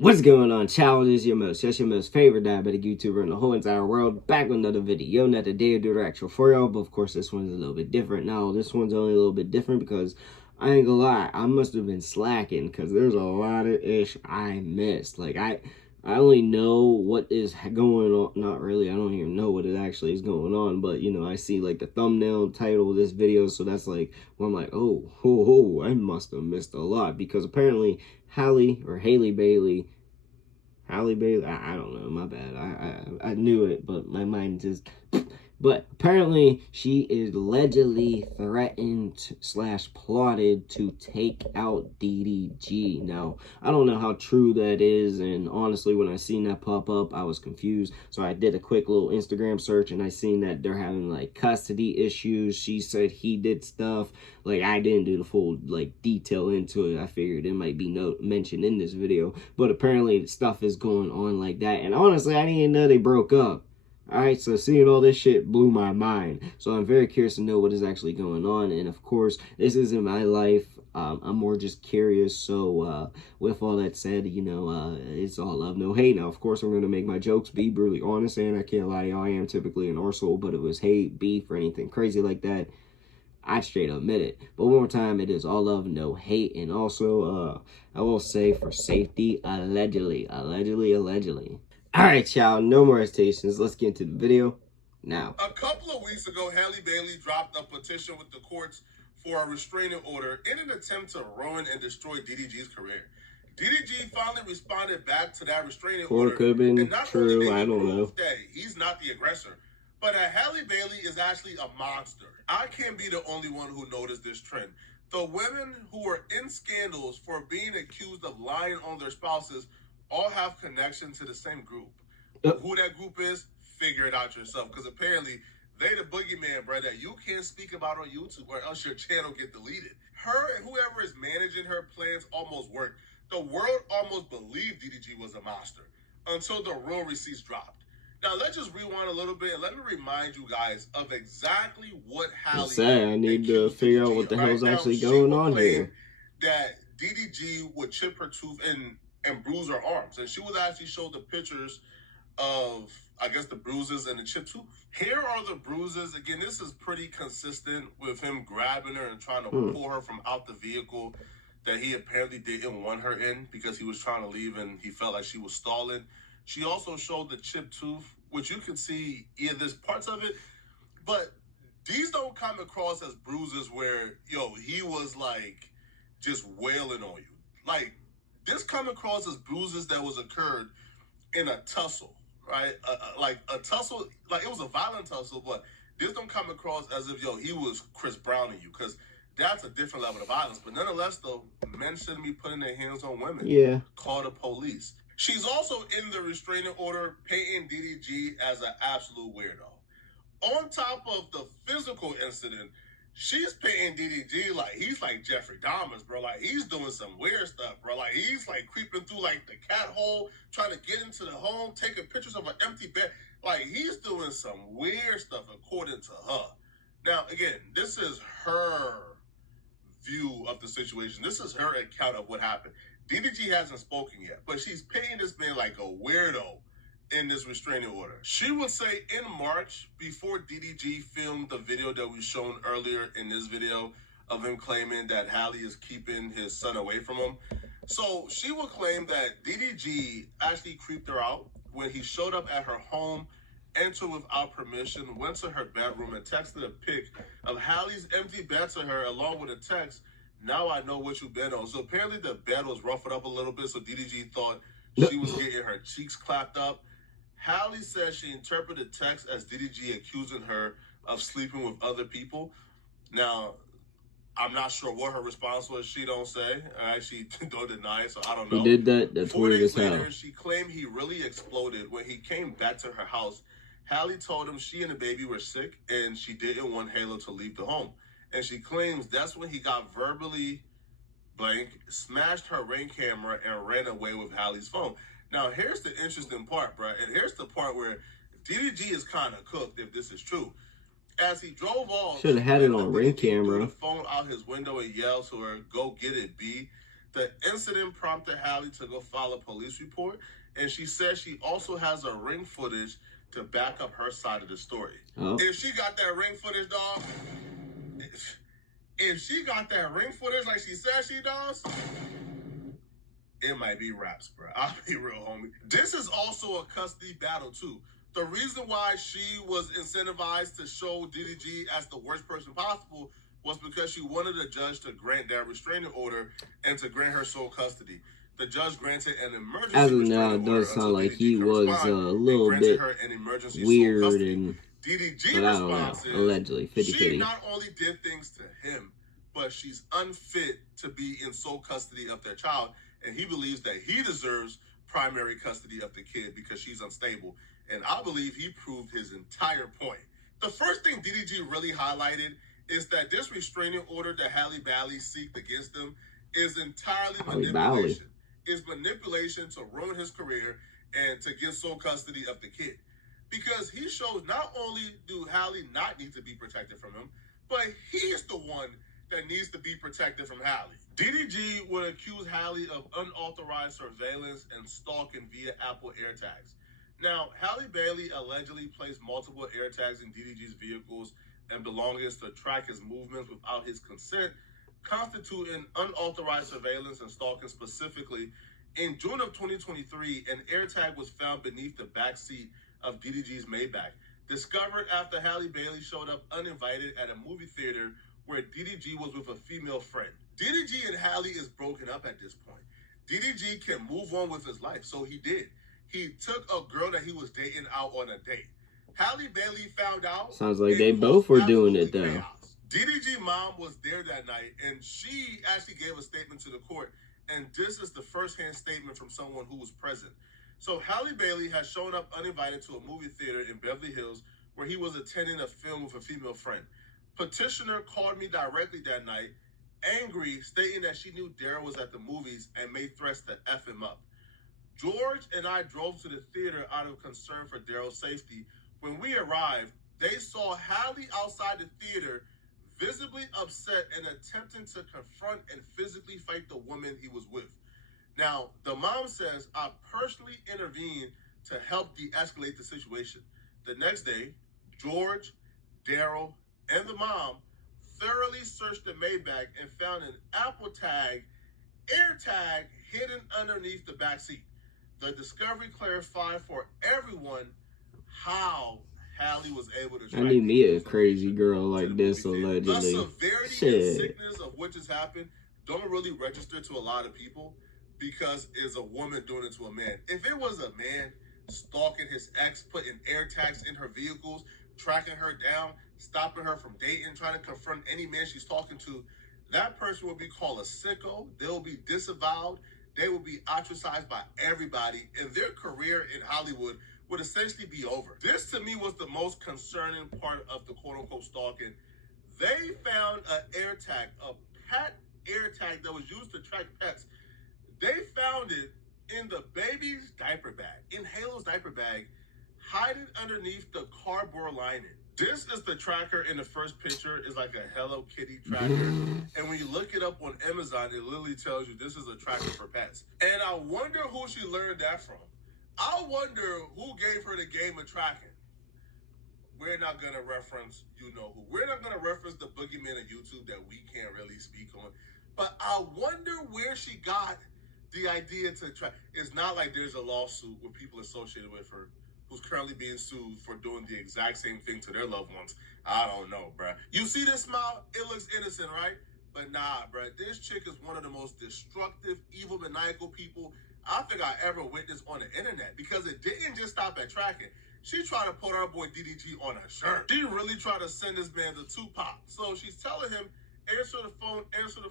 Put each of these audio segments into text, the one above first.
What's going on, child? It's your most favorite diabetic YouTuber in the whole entire world, back with another video. Not the day or do the actual for y'all, but of course this one's a little bit different. Now, this one's only a little bit different because I ain't gonna lie, I must have been slacking because there's a lot of ish I missed. Like, I only know what is going on. Not really, I don't even know what it actually is going on, but you know, I see like the thumbnail title of this video, so that's like, well, I'm like, oh, I must have missed a lot because apparently Halle Bailey, I don't know, my bad. I knew it, but my mind just. But apparently, she is allegedly threatened / plotted to take out DDG. Now, I don't know how true that is, and honestly, when I seen that pop up, I was confused. So I did a quick little Instagram search, and I seen that they're having like custody issues. She said he did stuff. Like, I didn't do the full like detail into it. I figured it might be mentioned in this video, but apparently stuff is going on like that. And honestly, I didn't even know they broke up. Alright, so seeing all this shit blew my mind. So I'm very curious to know what is actually going on. And of course, this isn't my life. I'm more just curious. So with all that said, you know, it's all love, no hate. Now, of course, I'm going to make my jokes, be brutally honest, and I can't lie to y'all, I am typically an arsehole, but if it was hate, beef, or anything crazy like that, I'd straight admit it. But one more time, it is all love, no hate. And also, I will say for safety, allegedly. All right, y'all, no more hesitations. Let's get into the video now. A couple of weeks ago, Halle Bailey dropped a petition with the courts for a restraining order in an attempt to ruin and destroy DDG's career. DDG finally responded back to that restraining order. Could have been and not true, only did he I don't know. that he's not the aggressor, but Halle Bailey is actually a monster. I can't be the only one who noticed this trend. The women who are in scandals for being accused of lying on their spouses all have connection to the same group. Who that group is, figure it out yourself, because apparently they the boogeyman, bro, that you can't speak about on YouTube or else your channel get deleted. Her and whoever is managing her plans almost worked. The world almost believed DDG was a monster until the real receipts dropped. Now, let's just rewind a little bit and let me remind you guys of exactly what Halle... I need to figure out what the hell's actually going on here. That DDG would chip her tooth and bruise her arms. And she would actually show the pictures of, I guess, the bruises and the chipped tooth. Here are the bruises. Again, this is pretty consistent with him grabbing her and trying to pull her from out the vehicle that he apparently didn't want her in because he was trying to leave and he felt like she was stalling. She also showed the chipped tooth, which you can see, yeah, there's parts of it, but these don't come across as bruises where, yo, he was like just wailing on you. Like, this come across as bruises that was occurred in a tussle, right? Like a tussle, like it was a violent tussle, but this don't come across as if, yo, he was Chris Browning you, because that's a different level of violence. But nonetheless, though, men shouldn't be putting their hands on women. Yeah. Call the police. She's also in the restraining order painting DDG as an absolute weirdo. On top of the physical incident, she's painting DDG like he's like Jeffrey Dahmer's, bro. Like, he's doing some weird stuff, bro. Like, he's like creeping through like the cat hole, trying to get into the home, taking pictures of an empty bed. Like, he's doing some weird stuff according to her. Now, again, this is her view of the situation. This is her account of what happened. DDG hasn't spoken yet, but she's painting this man like a weirdo in this restraining order. She would say in March, before DDG filmed the video that we shown earlier in this video of him claiming that Halle is keeping his son away from him. So she would claim that DDG actually creeped her out when he showed up at her home, entered without permission, went to her bedroom and texted a pic of Halle's empty bed to her along with a text, "Now I know what you've been on." So apparently the bed was ruffled up a little bit, so DDG thought she was getting her cheeks clapped up. Halle says she interpreted the text as DDG accusing her of sleeping with other people. Now, I'm not sure what her response was. She don't say. I actually don't deny it, so I don't know. He did that. That's 4 weird days as hell. later, she claimed he really exploded when he came back to her house. Halle told him she and the baby were sick and she didn't want Halo to leave the home. And she claims that's when he got verbally smashed her Ring camera and ran away with Halle's phone. Now, here's the interesting part, bro. And here's the part where DDG is kind of cooked, if this is true. As he drove off, should have had it on Ring camera. The phone out his window and yelled to her, "Go get it, B." The incident prompted Halle to go file a police report, and she says she also has a ring footage to back up her side of the story. Oh. If she got that ring footage, dog, if she got that ring footage like she says she does, it might be raps, bro. I'll be real, homie. This is also a custody battle, too. The reason why she was incentivized to show DDG as the worst person possible was because she wanted the judge to grant that restraining order and to grant her sole custody. The judge granted an emergency As of restraining now, it order does sound until like DDG he could was respond, a and little granted bit her an emergency sole weird custody. and, DDG but I don't know, response is, allegedly, 50-50. she not only did things to him, but she's unfit to be in sole custody of their child, and he believes that he deserves primary custody of the kid because she's unstable. And I believe he proved his entire point. The first thing DDG really highlighted is that this restraining order that Halle Bailey seeked against him is entirely manipulation. It's manipulation to ruin his career and to get sole custody of the kid. Because he shows not only do Halle not need to be protected from him, but he's the one that needs to be protected from Halle. DDG would accuse Halle of unauthorized surveillance and stalking via Apple AirTags. Now, Halle Bailey allegedly placed multiple AirTags in DDG's vehicles and belongings to track his movements without his consent, constituting unauthorized surveillance and stalking. Specifically, in June of 2023, an AirTag was found beneath the back seat of DDG's Maybach, discovered after Halle Bailey showed up uninvited at a movie theater where DDG was with a female friend. DDG and Halle is broken up at this point. DDG can move on with his life, so he did. He took a girl that he was dating out on a date. Halle Bailey found out. Sounds like they both were doing it, though. Chaos. DDG mom was there that night, and she actually gave a statement to the court, and this is the first-hand statement from someone who was present. So Halle Bailey has shown up uninvited to a movie theater in Beverly Hills where he was attending a film with a female friend. Petitioner called me directly that night, angry, stating that she knew Daryl was at the movies and made threats to F him up. George and I drove to the theater out of concern for Daryl's safety. When we arrived, they saw Halle outside the theater, visibly upset and attempting to confront and physically fight the woman he was with. Now, the mom says, I personally intervened to help de-escalate the situation. The next day, George, Daryl, and the mom thoroughly searched the Maybach and found an Apple tag, AirTag, hidden underneath the back seat. The discovery clarified for everyone how Halle was able to track. I need me a crazy girl like this, allegedly. The severity and sickness of which has happened don't really register to a lot of people because it's a woman doing it to a man. If it was a man stalking his ex, putting AirTags in her vehicles, tracking her down, stopping her from dating, trying to confront any man she's talking to, that person will be called a sicko. They will be disavowed. They will be ostracized by everybody, and their career in Hollywood would essentially be over. This, to me, was the most concerning part of the quote-unquote stalking. They found an AirTag, a pet AirTag that was used to track pets. They found it in the baby's diaper bag, in Halo's diaper bag, hiding underneath the cardboard lining. This is the tracker in the first picture. It's like a Hello Kitty tracker. And when you look it up on Amazon, it literally tells you this is a tracker for pets. And I wonder who she learned that from. I wonder who gave her the game of tracking. We're not going to reference you-know who. We're not going to reference the boogeyman of YouTube that we can't really speak on. But I wonder where she got the idea to track. It's not like there's a lawsuit with people associated with her who's currently being sued for doing the exact same thing to their loved ones. I don't know, bruh. You see this smile? It looks innocent, right? But nah, bruh. This chick is one of the most destructive, evil, maniacal people I think I ever witnessed on the internet, because it didn't just stop at tracking. She tried to put our boy DDG on a shirt. She really tried to send this man to Tupac. So she's telling him, answer the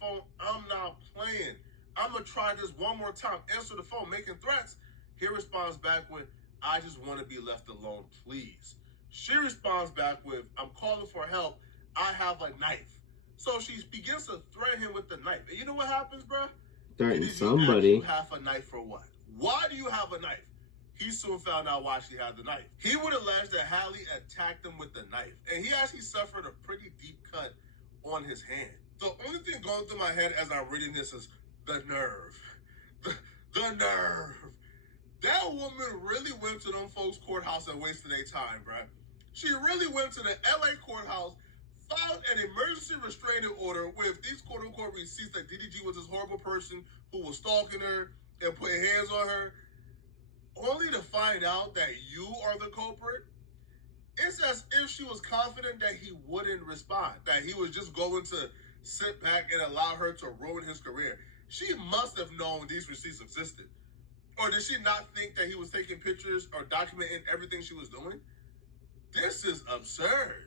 phone, I'm not playing. I'm going to try this one more time. Answer the phone, making threats. He responds back with, I just want to be left alone, please. She responds back with, I'm calling for help. I have a knife. So she begins to threaten him with the knife. And you know what happens, bruh? Threaten somebody. You have a knife for what? Why do you have a knife? He soon found out why she had the knife. He would allege that Halle attacked him with the knife, and he actually suffered a pretty deep cut on his hand. The only thing going through my head as I'm reading this is, The nerve. The nerve. That woman really went to them folks' courthouse and wasted their time, bruh. She really went to the LA courthouse, filed an emergency restraining order with these quote-unquote receipts that DDG was this horrible person who was stalking her and putting hands on her, only to find out that you are the culprit. It's as if she was confident that he wouldn't respond, that he was just going to sit back and allow her to ruin his career. She must have known these receipts existed. Or did she not think that he was taking pictures or documenting everything she was doing? This is absurd.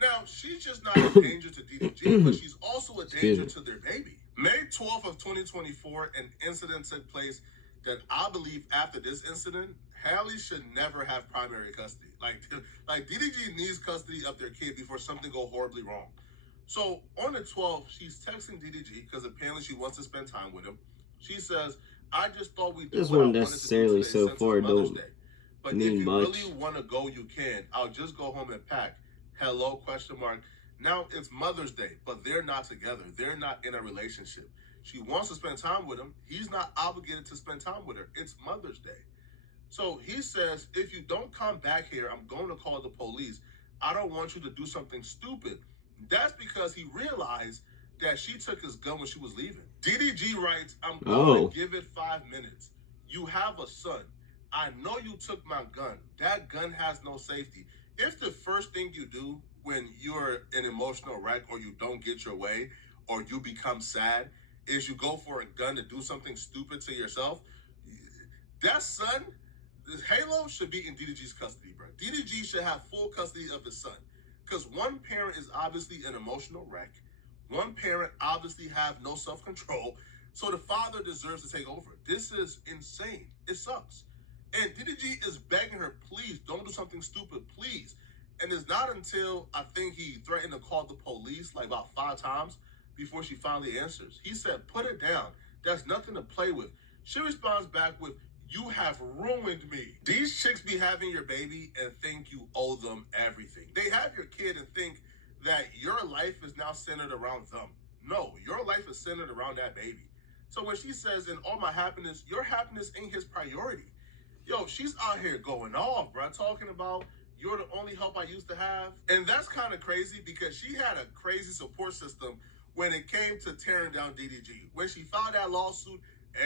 Now, she's just not a danger to DDG, but she's also a danger to their baby. May 12th of 2024, an incident took place that I believe after this incident, Halle should never have primary custody. Like DDG needs custody of their kid before something go horribly wrong. So on the 12th, she's texting DDG because apparently she wants to spend time with him. She says, I just thought we'd do this what one I wanted necessarily to do today so far don't but mean if you much. really want to go, you can. I'll just go home and pack. Hello, question mark. Now it's Mother's Day, but they're not together. They're not in a relationship. She wants to spend time with him. He's not obligated to spend time with her. It's Mother's Day. So he says, if you don't come back here, I'm going to call the police. I don't want you to do something stupid. That's because he realized that she took his gun when she was leaving. DDG writes, I'm going to give it 5 minutes. You have a son. I know you took my gun. That gun has no safety. If the first thing you do when you're an emotional wreck or you don't get your way or you become sad is you go for a gun to do something stupid to yourself, that son, Halo, should be in DDG's custody, bro. DDG should have full custody of his son. Because one parent is obviously an emotional wreck. One parent obviously have no self-control. So the father deserves to take over. This is insane. It sucks. And DDG is begging her, please, don't do something stupid, please. And it's not until I think he threatened to call the police like about 5 times before she finally answers. He said, put it down. That's nothing to play with. She responds back with, you have ruined me. These chicks be having your baby and think you owe them everything. They have your kid and think that your life is now centered around them. No, your life is centered around that baby. So when she says, in all my happiness, your happiness ain't his priority. Yo, she's out here going off, bro, talking about you're the only help I used to have. And that's kind of crazy because she had a crazy support system when it came to tearing down DDG. When she filed that lawsuit,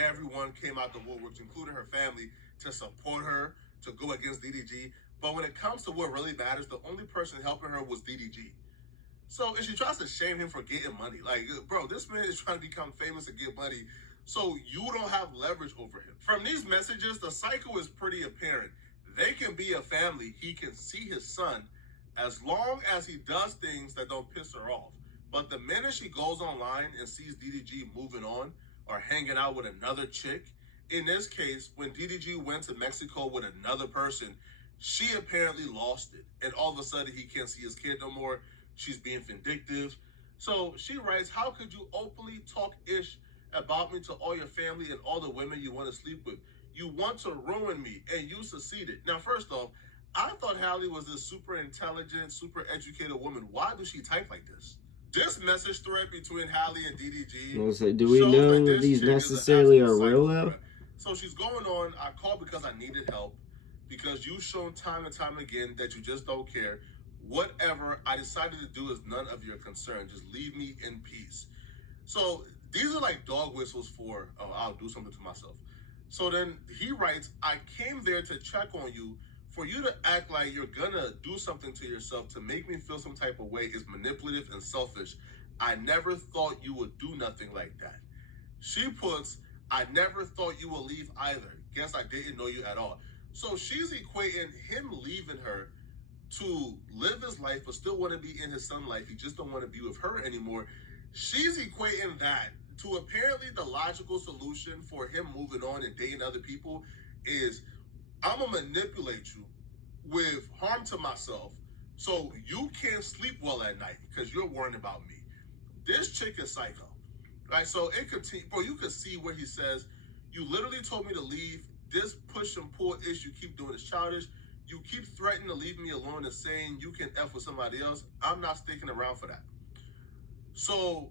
everyone came out the woodworks, including her family, to support her, to go against DDG. But when it comes to what really matters, the only person helping her was DDG. So if she tries to shame him for getting money, like, bro, this man is trying to become famous and get money, so you don't have leverage over him. From these messages, the cycle is pretty apparent. They can be a family. He can see his son as long as he does things that don't piss her off. But the minute she goes online and sees DDG moving on or hanging out with another chick, in this case, when DDG went to Mexico with another person, she apparently lost it. And all of a sudden, he can't see his kid no more. She's being vindictive. So she writes, how could you openly talk ish about me to all your family and all the women you want to sleep with? You want to ruin me, and you succeeded. Now, first off, I thought Halle was this super intelligent, super educated woman. Why does she type like this? This message thread between Halle and DDG. Do we know that these necessarily are real though? So she's going on, I called because I needed help, because you've shown time and time again that you just don't care. Whatever I decided to do is none of your concern. Just leave me in peace. So these are like dog whistles for, oh, I'll do something to myself. So then he writes, I came there to check on you. For you to act like you're gonna do something to yourself to make me feel some type of way is manipulative and selfish. I never thought you would do nothing like that. She puts, I never thought you would leave either. Guess I didn't know you at all. So she's equating him leaving her to live his life but still want to be in his son's life. He just don't want to be with her anymore. She's equating that to apparently the logical solution for him moving on and dating other people is, I'm gonna manipulate you with harm to myself so you can't sleep well at night because you're worrying about me. This chick is psycho, right? So it continues, bro, you can see where he says, you literally told me to leave. This push and pull issue you keep doing is childish. You keep threatening to leave me alone and saying you can F with somebody else. I'm not sticking around for that. So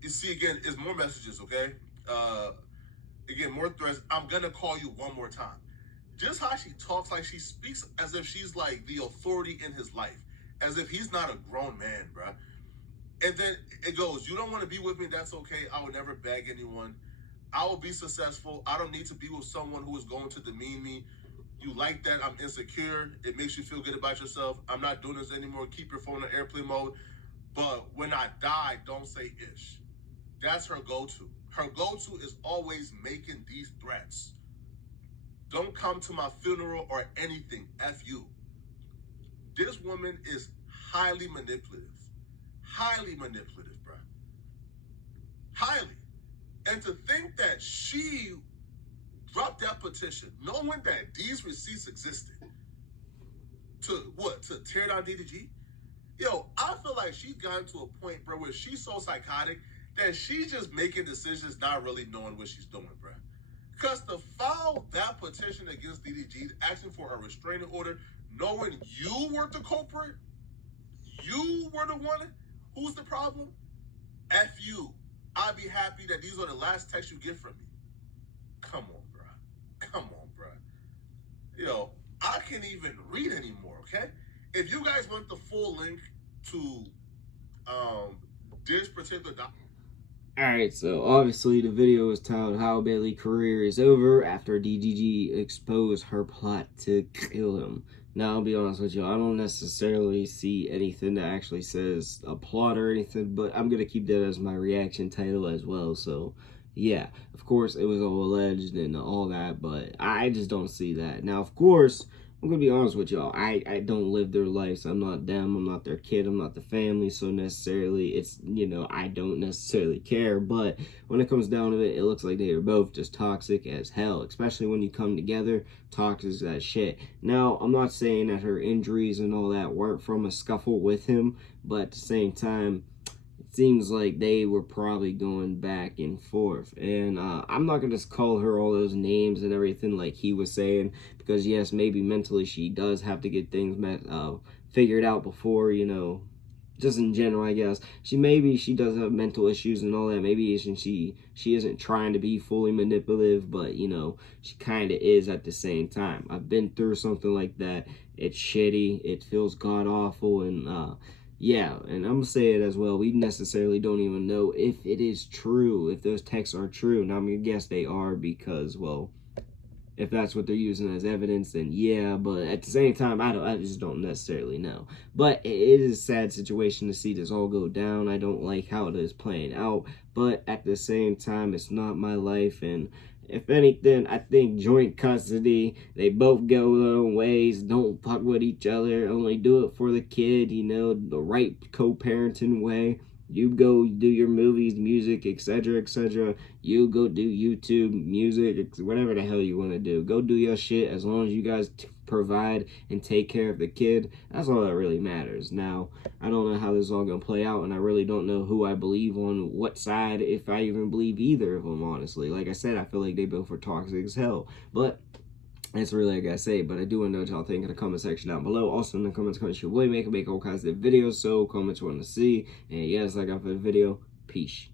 You see, again, it's more messages, okay? Again, more threats. I'm gonna call you one more time. Just how she talks, like she speaks as if she's like the authority in his life, as if he's not a grown man, bruh. And then it goes, you don't want to be with me, that's okay. I will never beg anyone. I will be successful. I don't need to be with someone who is going to demean me. You like that? I'm insecure. It makes you feel good about yourself. I'm not doing this anymore. Keep your phone in airplane mode. But when I die, don't say ish. That's her go-to. Her go-to is always making these threats. Don't come to my funeral or anything. F you. This woman is highly manipulative. Highly manipulative, bro. Highly. And to think that she dropped that petition, knowing that these receipts existed, to what? To tear down DDG? Yo, I feel like she's gotten to a point, bro, where she's so psychotic that she's just making decisions not really knowing what she's doing, bro. Because to file that petition against DDG, asking for a restraining order, knowing you were the culprit, you were the one who's the problem, F you. I'd be happy that these are the last texts you get from me. Come on, bro. Come on, bro. Yo, I can't even read anymore, okay? If you guys want the full link to this particular document. Alright, so obviously the video is titled How Bailey's Career is Over After DDG Exposed Her Plot to Kill Him. Now, I'll be honest with you, I don't necessarily see anything that actually says a plot or anything, but I'm going to keep that as my reaction title as well. So, yeah, of course, it was all alleged and all that, but I just don't see that. Now, of course, I'm going to be honest with y'all, I don't live their lives. I'm not them, I'm not their kid, I'm not the family, so necessarily, it's, you know, I don't necessarily care, but when it comes down to it, it looks like they are both just toxic as hell, especially when you come together, toxic as shit. Now, I'm not saying that her injuries and all that weren't from a scuffle with him, but at the same time, seems like they were probably going back and forth. And I'm not going to call her all those names and everything like he was saying, because yes, maybe mentally she does have to get things figured out before, you know, just in general, I guess. She does have mental issues and all that. Maybe she isn't trying to be fully manipulative, but, you know, she kind of is at the same time. I've been through something like that. It's shitty. It feels god-awful, and, yeah, and I'm gonna say it as well. We necessarily don't even know if it is true, if those texts are true. Now, I'm gonna guess they are because, well, if that's what they're using as evidence, then yeah. But at the same time, I just don't necessarily know. But it is a sad situation to see this all go down. I don't like how it is playing out. But at the same time, it's not my life, and if anything, I think joint custody, they both go their own ways, don't fuck with each other, only do it for the kid, you know, the right co-parenting way. You go do your movies, music, etc., etc. You go do YouTube, music, whatever the hell you want to do. Go do your shit as long as you guys provide and take care of the kid. That's all that really matters. Now, I don't know how this is all going to play out, and I really don't know who I believe on what side, if I even believe either of them, honestly. Like I said, I feel like they both were toxic as hell. But that's really all I gotta say, but I do want to know what y'all think in the comment section down below. Also in the comments, your boy make all kinds of videos, so comments you want to see. And yes, like I for the video. Peace.